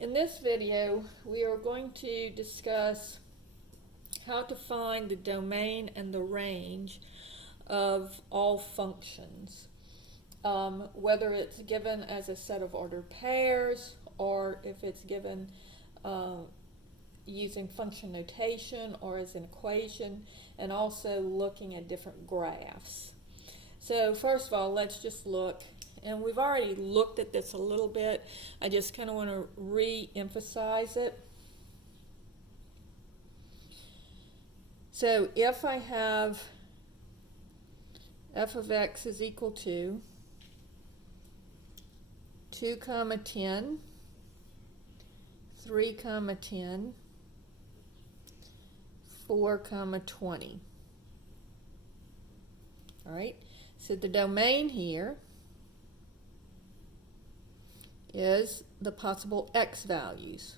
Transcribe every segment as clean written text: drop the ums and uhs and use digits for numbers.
In this video, we are going to discuss how to find the domain and the range of all functions, whether it's given as a set of ordered pairs or if it's given using function notation or as an equation, and also looking at different graphs. So first of all, let's just look. And we've already looked at this a little bit. I just kind of want to re-emphasize it. So if I have f of x is equal to 2 comma 10, 3 comma 10, 4 comma 20. All right, so the domain here is the possible x values.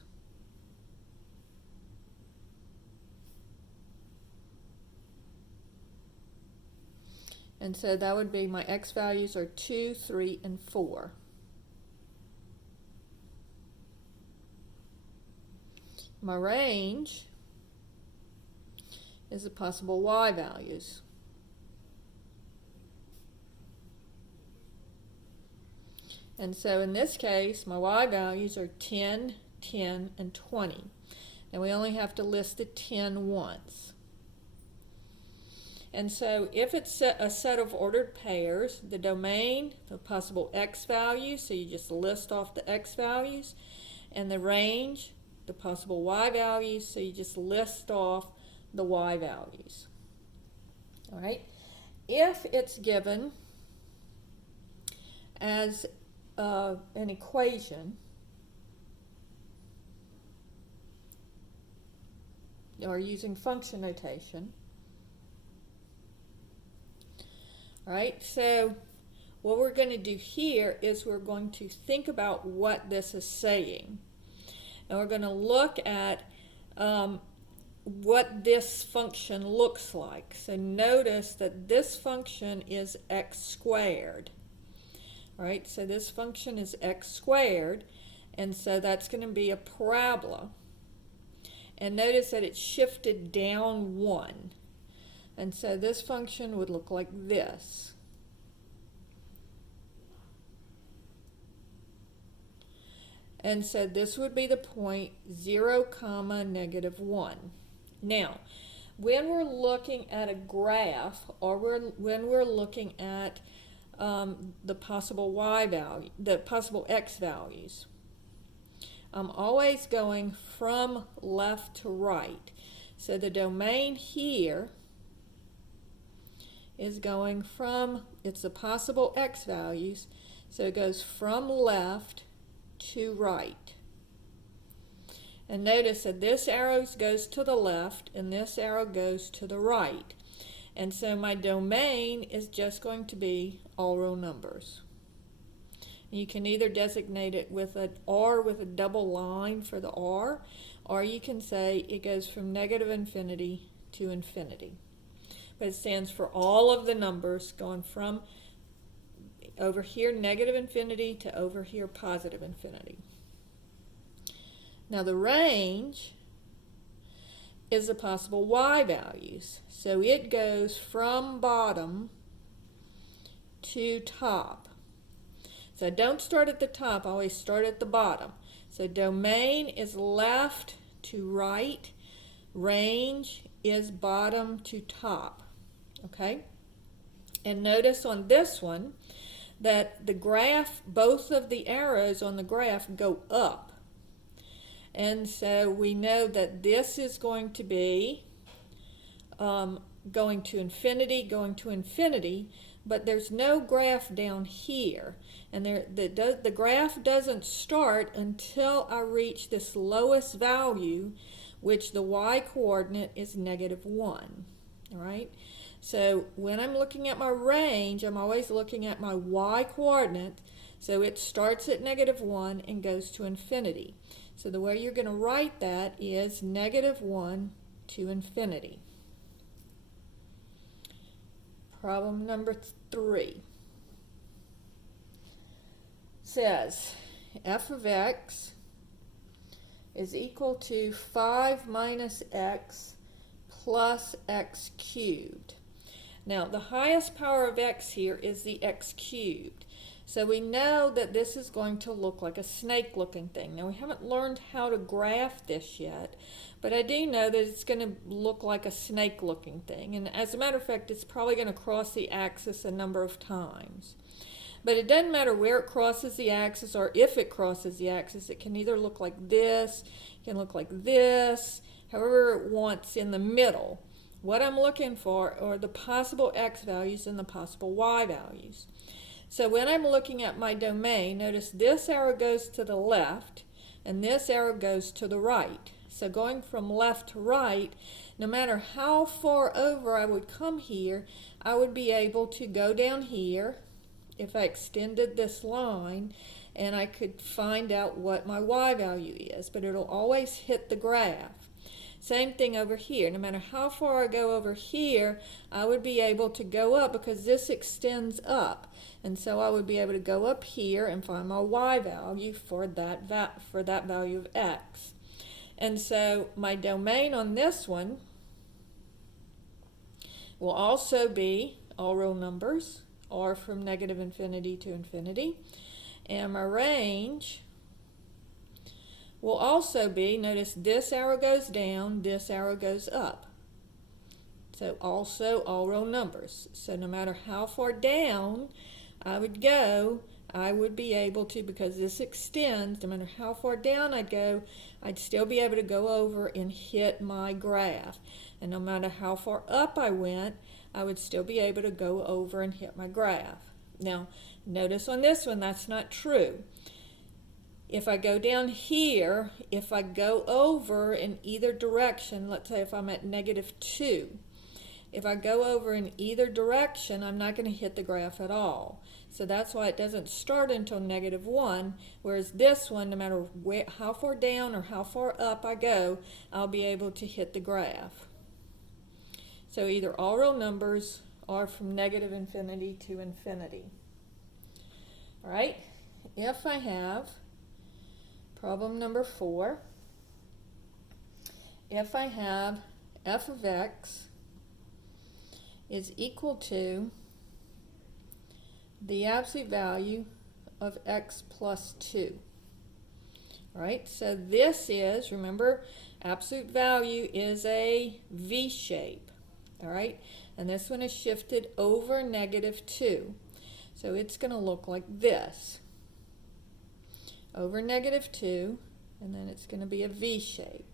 And so that would be my x values are 2, 3, and 4. My range is the possible y values. And so in this case, my y values are 10, 10, and 20. And we only have to list the 10 once. And so if it's a set of ordered pairs, the domain, the possible x values, so you just list off the x values, and the range, the possible y values, so you just list off the y values. All right. If it's given as an equation, or using function notation. All right, so what we're going to do here is we're going to think about what this is saying. And we're going to look at what this function looks like. So notice that this function is x squared. All right, so this function is x squared, and so that's going to be a parabola. And notice that it's shifted down 1. And so this function would look like this. And so this would be the point 0, comma, -1. Now, when we're looking at a graph, or when we're looking at the possible y value, the possible x values, I'm always going from left to right. So the domain here is going from, it's the possible x values, so it goes from left to right. And notice that this arrow goes to the left and this arrow goes to the right. And so my domain is just going to be all real numbers. You can either designate it with an R with a double line for the R, or you can say it goes from -infinity to infinity. But it stands for all of the numbers going from over here -infinity to over here +infinity. Now the range is the possible y values. So it goes from bottom to top. So I don't start at the top, I always start at the bottom. So domain is left to right, range is bottom to top. Okay? And notice on this one that the graph, both of the arrows on the graph go up. And so we know that this is going to be going to infinity, but there's no graph down here. And the graph doesn't start until I reach this lowest value, which the y-coordinate is -1. All right? So when I'm looking at my range, I'm always looking at my y-coordinate. So it starts at -1 and goes to infinity. So the way you're going to write that is -1 to infinity. Problem number 3 says f of x is equal to 5 minus x plus x cubed. Now, the highest power of x here is the x cubed. So we know that this is going to look like a snake-looking thing. Now, we haven't learned how to graph this yet, but I do know that it's going to look like a snake-looking thing. And as a matter of fact, it's probably going to cross the axis a number of times. But it doesn't matter where it crosses the axis or if it crosses the axis. It can either look like this, it can look like this, however it wants in the middle. What I'm looking for are the possible x values and the possible y values. So when I'm looking at my domain, notice this arrow goes to the left and this arrow goes to the right. So going from left to right, no matter how far over I would come here, I would be able to go down here if I extended this line, and I could find out what my y value is, but it'll always hit the graph. Same thing over here. No matter how far I go over here, I would be able to go up because this extends up. And so I would be able to go up here and find my y value for that value of x. And so my domain on this one will also be all real numbers, or from negative infinity to infinity. And my range will also be, notice this arrow goes down, this arrow goes up. So also all real numbers. So no matter how far down I would go, I would be able to, because this extends, no matter how far down I'd go, I'd still be able to go over and hit my graph. And no matter how far up I went, I would still be able to go over and hit my graph. Now, notice on this one, that's not true. If I go down here, if I go over in either direction, let's say if I'm at -2, if I go over in either direction, I'm not going to hit the graph at all. So that's why it doesn't start until -1, whereas this one, no matter how far down or how far up I go, I'll be able to hit the graph. So either all real numbers or from negative infinity to infinity. All right, if I have problem number 4, if I have f of x is equal to the absolute value of x plus 2. All right, so this is, remember, absolute value is a V shape. All right, and this one is shifted over -2. So it's going to look like this. Over -2, and then it's going to be a V shape.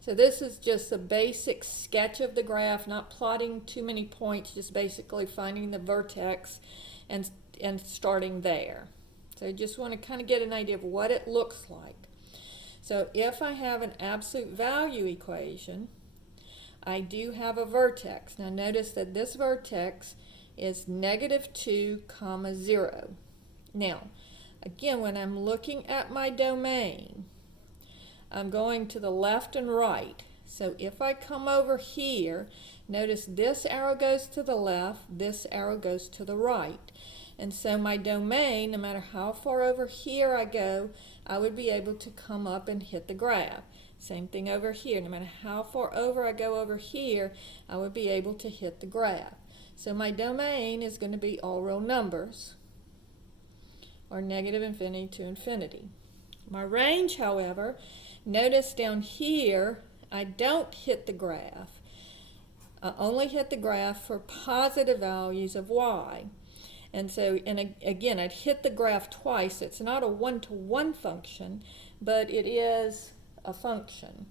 So this is just a basic sketch of the graph, not plotting too many points, just basically finding the vertex and starting there. So you just want to kind of get an idea of what it looks like. So if I have an absolute value equation, I do have a vertex. Now notice that this vertex is -2, 0. Now, again, when I'm looking at my domain, I'm going to the left and right. So if I come over here, notice this arrow goes to the left, this arrow goes to the right. And so my domain, no matter how far over here I go, I would be able to come up and hit the graph. Same thing over here. No matter how far over I go over here, I would be able to hit the graph. So my domain is going to be all real numbers, or negative infinity to infinity. My range, however, notice down here, I don't hit the graph. I only hit the graph for positive values of y. And so, and again, I'd hit the graph twice. It's not a one-to-one function, but it is a function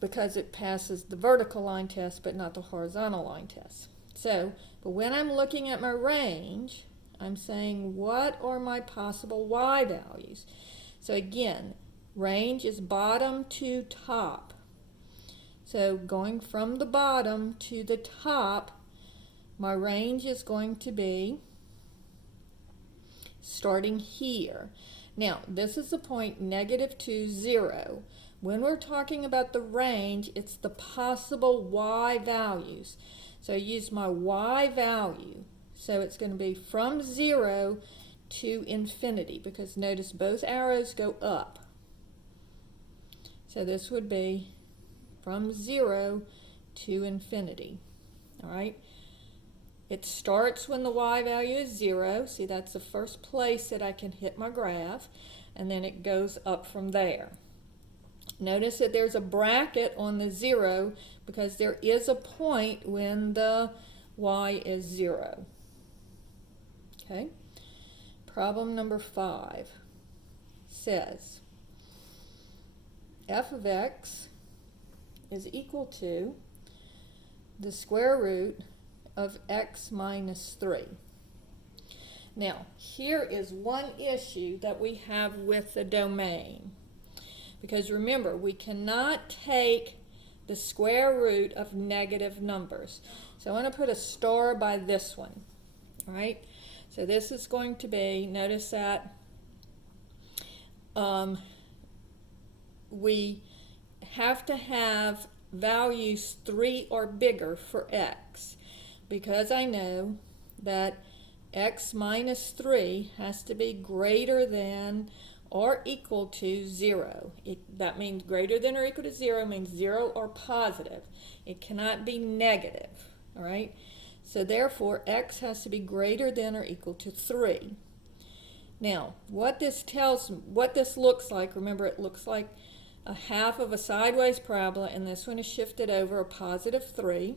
because it passes the vertical line test, but not the horizontal line test. So, but when I'm looking at my range, I'm saying what are my possible y values? So again, range is bottom to top. So going from the bottom to the top, my range is going to be starting here. Now, this is the point -2, 0. When we're talking about the range, it's the possible y values. So I use my y value. So it's going to be from 0 to infinity, because notice both arrows go up. So this would be from 0 to infinity. All right. It starts when the y value is 0. See, that's the first place that I can hit my graph. And then it goes up from there. Notice that there's a bracket on the 0 because there is a point when the y is 0. Okay. Problem number 5 says f of x is equal to the square root of x minus 3. Now, here is one issue that we have with the domain. Because remember, we cannot take the square root of negative numbers. So I want to put a star by this one. All right? So this is going to be, notice that we have to have values 3 or bigger for x. Because I know that x minus 3 has to be greater than or equal to 0. That means greater than or equal to 0 means 0 or positive. It cannot be negative. All right? So therefore, x has to be greater than or equal to 3. Now, what this looks like, remember it looks like a half of a sideways parabola, and this one is shifted over a positive 3.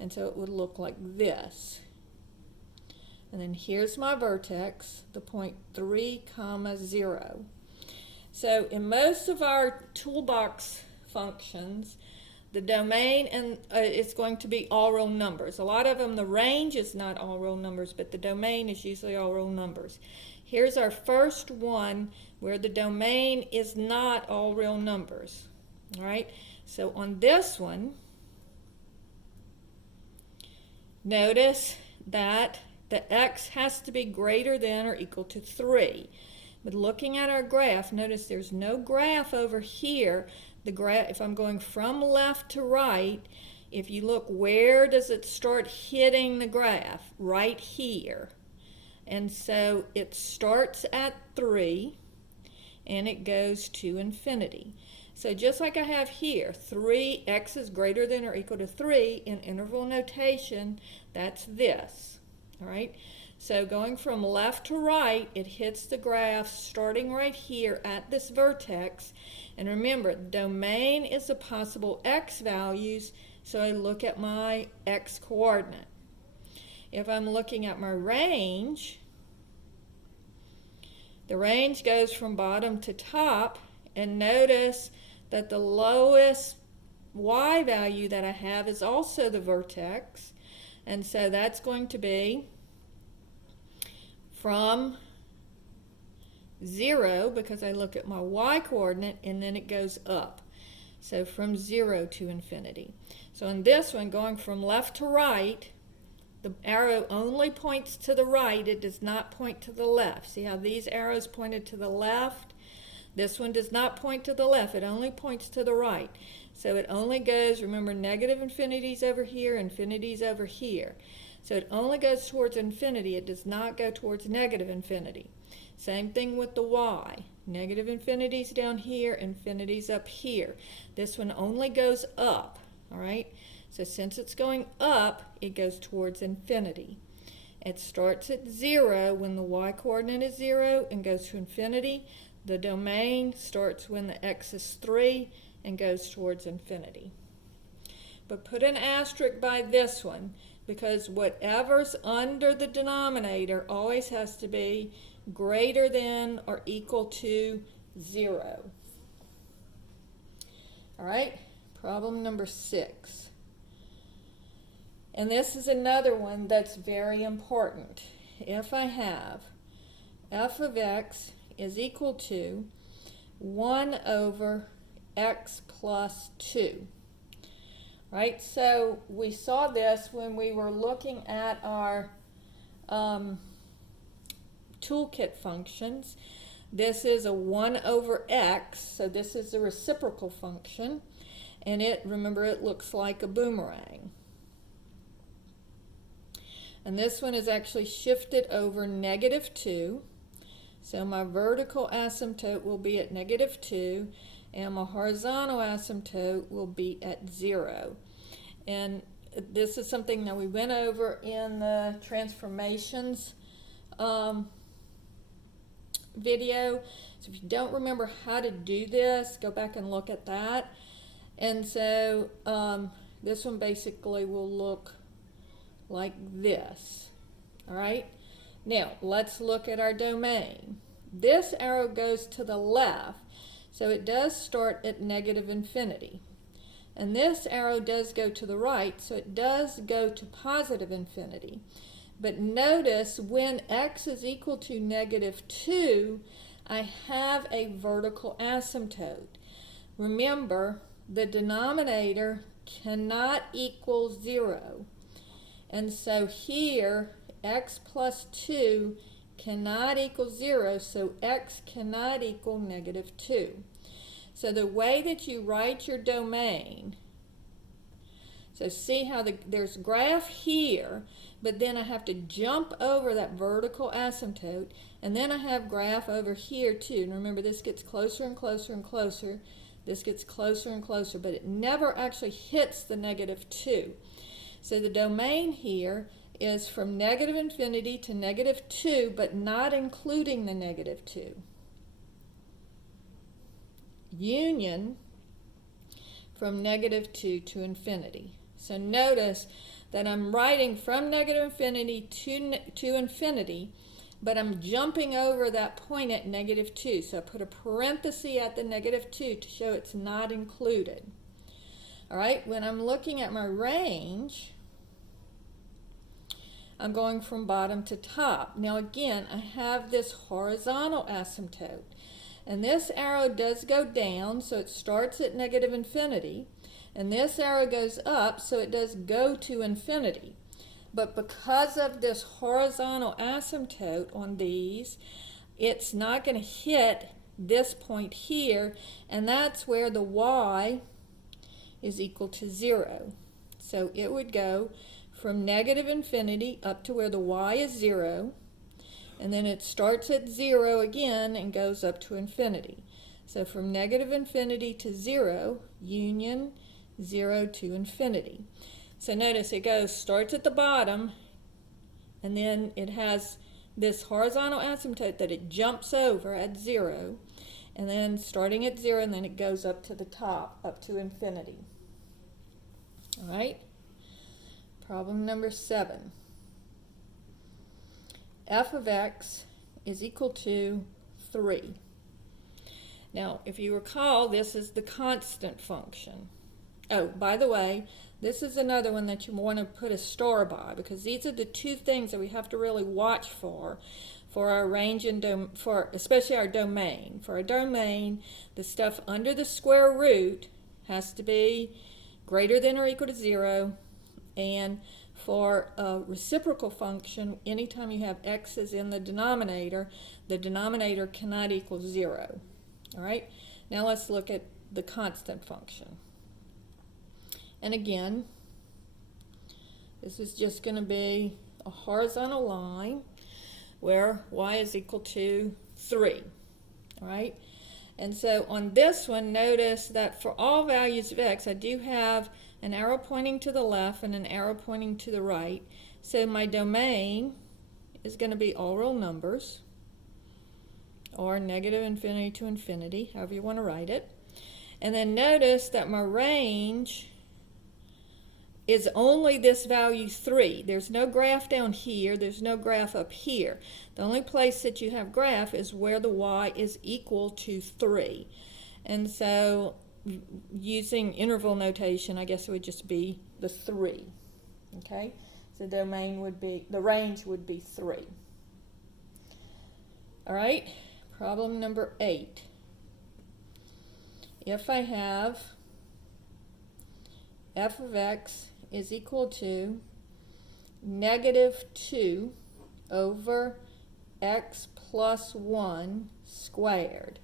And so it would look like this. And then here's my vertex, the point 3, 0. So in most of our toolbox functions, the domain and it's going to be all real numbers. A lot of them, the range is not all real numbers, but the domain is usually all real numbers. Here's our first one where the domain is not all real numbers. All right, so on this one, notice that the x has to be greater than or equal to 3. But looking at our graph, notice there's no graph over here. The graph, if I'm going from left to right, if you look, where does it start hitting the graph? Right here. And so it starts at 3 and it goes to infinity. So just like I have here, 3x is greater than or equal to 3 in interval notation, that's this. All right? So going from left to right, it hits the graph starting right here at this vertex. And remember, domain is the possible x values, so I look at my x coordinate. If I'm looking at my range, the range goes from bottom to top, and notice that the lowest y value that I have is also the vertex, and so that's going to be from 0, because I look at my y coordinate, and then it goes up. So from 0 to infinity. So in this one, going from left to right, the arrow only points to the right. It does not point to the left. See how these arrows pointed to the left? This one does not point to the left. It only points to the right. So it only goes, remember, negative infinity's over here, infinity's over here. So it only goes towards infinity. It does not go towards negative infinity. Same thing with the y. Negative infinity's down here, infinity's up here. This one only goes up, all right? So since it's going up, it goes towards infinity. It starts at 0 when the y coordinate is 0 and goes to infinity. The domain starts when the x is 3 and goes towards infinity. But put an asterisk by this one, because whatever's under the denominator always has to be greater than or equal to 0. All right, problem number 6. And this is another one that's very important. If I have f of x is equal to 1 over x plus 2. Right, so we saw this when we were looking at our toolkit functions. This is a 1 over x, so this is the reciprocal function, and remember, it looks like a boomerang. And this one is actually shifted over negative 2. So my vertical asymptote will be at -2, and my horizontal asymptote will be at 0. And this is something that we went over in the transformations video. So if you don't remember how to do this, go back and look at that. And so this one basically will look like this. All right. Now let's look at our domain. This arrow goes to the left, so it does start at -infinity. And this arrow does go to the right, so it does go to +infinity. But notice when x is equal to -2, I have a vertical asymptote. Remember, the denominator cannot equal 0. And so here, x plus 2 cannot equal 0, so x cannot equal -2. So the way that you write your domain, so see how there's graph here, but then I have to jump over that vertical asymptote, and then I have graph over here too. And remember, this gets closer and closer and closer. This gets closer and closer, but it never actually hits the -2. So the domain here is from -infinity to -2, but not including the -2. Union from -2 to infinity. So notice that I'm writing from -infinity to infinity, but I'm jumping over that point at -2. So I put a parenthesis at the -2 to show it's not included. All right, when I'm looking at my range, I'm going from bottom to top. Now again, I have this horizontal asymptote. And this arrow does go down, so it starts at -infinity. And this arrow goes up, so it does go to infinity. But because of this horizontal asymptote on these, it's not going to hit this point here, and that's where the y is equal to 0. So it would go from -infinity up to where the y is 0, and then it starts at 0 again and goes up to infinity. So from -infinity to 0, union 0 to infinity. So notice it starts at the bottom, and then it has this horizontal asymptote that it jumps over at 0, and then starting at 0, and then it goes up to the top, up to infinity. All right? Problem number 7. F of x is equal to 3. Now, if you recall, this is the constant function. Oh, by the way, this is another one that you want to put a star by, because these are the two things that we have to really watch for our range and especially our domain. For our domain, the stuff under the square root has to be greater than or equal to 0, and for a reciprocal function, anytime you have x's in the denominator cannot equal 0. All right, now let's look at the constant function. And again, this is just going to be a horizontal line where y is equal to 3. All right, and so on this one, notice that for all values of x, I do have an arrow pointing to the left and an arrow pointing to the right. So my domain is going to be all real numbers, or -infinity to infinity, however you want to write it. And then notice that my range is only this value 3. There's no graph down here. There's no graph up here. The only place that you have graph is where the y is equal to 3. And so using interval notation, I guess it would just be the 3. Okay? So the range would be 3. All right? Problem number 8. If I have f of x is equal to -2 over x plus 1 squared.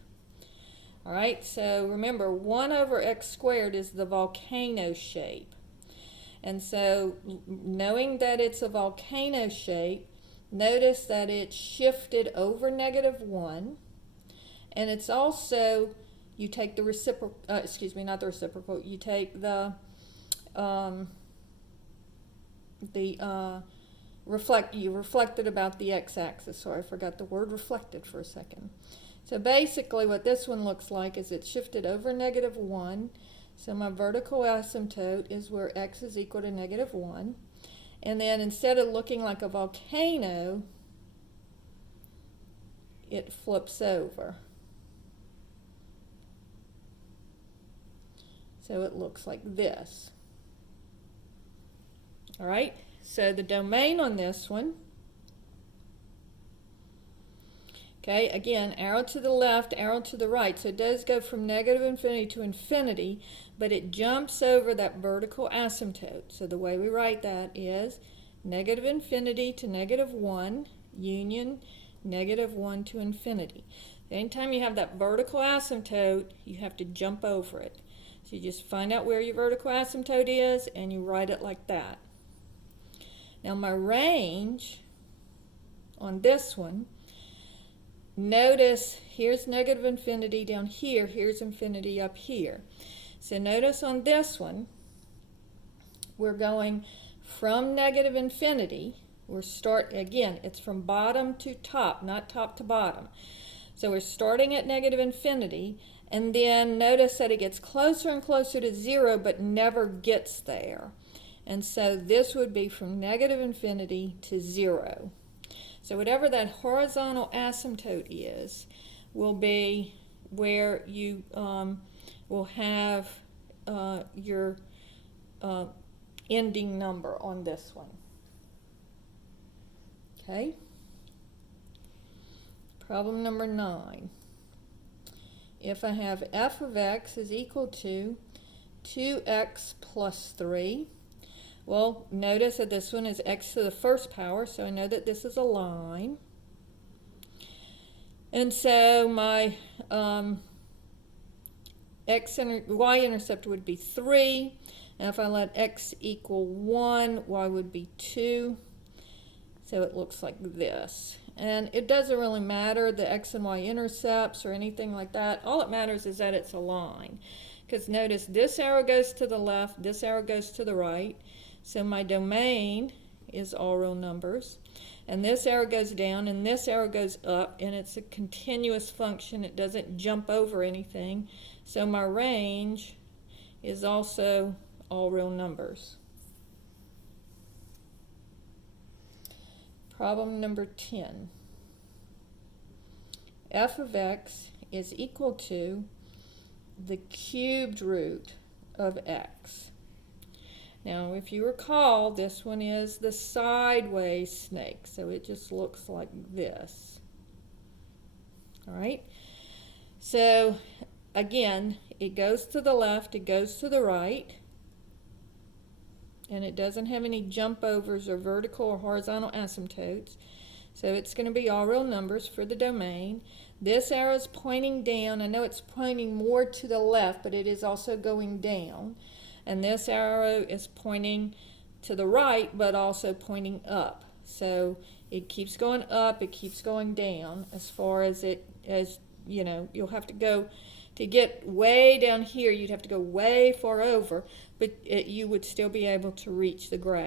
All right, so remember, 1 over x squared is the volcano shape. And so knowing that it's a volcano shape, Notice that it's shifted over -1, and it's also, you take the reciprocal, not the reciprocal, you take you reflected about the x-axis. Sorry, I forgot the word reflected for a second. So basically what this one looks like is it's shifted over -1. So my vertical asymptote is where x is equal to -1. And then instead of looking like a volcano, it flips over. So it looks like this. All right, so the domain on this one, okay, again, arrow to the left, arrow to the right. So it does go from -infinity to infinity, but it jumps over that vertical asymptote. So the way we write that is -infinity to -1, union -1 to infinity. Anytime you have that vertical asymptote, you have to jump over it. So you just find out where your vertical asymptote is, and you write it like that. Now my range on this one, notice here's -infinity down here, here's infinity up here. So notice on this one, we're going from -infinity. Again, it's from bottom to top, not top to bottom. So we're starting at -infinity, and then notice that it gets closer and closer to 0, but never gets there. And so this would be from -infinity to 0. So whatever that horizontal asymptote is, will be where you will have your ending number on this one. Okay? Problem number 9. If I have f of x is equal to 2x plus 3, well, notice that this one is x to the first power, so I know that this is a line. And so my y-intercept would be 3. And if I let x equal 1, y would be 2. So it looks like this. And it doesn't really matter the x and y intercepts or anything like that. All it matters is that it's a line. Because notice this arrow goes to the left, this arrow goes to the right. So my domain is all real numbers. And this arrow goes down and this arrow goes up, and it's a continuous function. It doesn't jump over anything. So my range is also all real numbers. Problem number 10. F of x is equal to the cubed root of x. Now, if you recall, this one is the sideways snake, so it just looks like this. All right? So, again, it goes to the left, it goes to the right, and it doesn't have any jump overs or vertical or horizontal asymptotes. So it's going to be all real numbers for the domain. This arrow is pointing down. I know it's pointing more to the left, but it is also going down. And this arrow is pointing to the right, but also pointing up. So it keeps going up, it keeps going down as far as you'll have to go to get way down here. You'd have to go way far over, but you would still be able to reach the graph.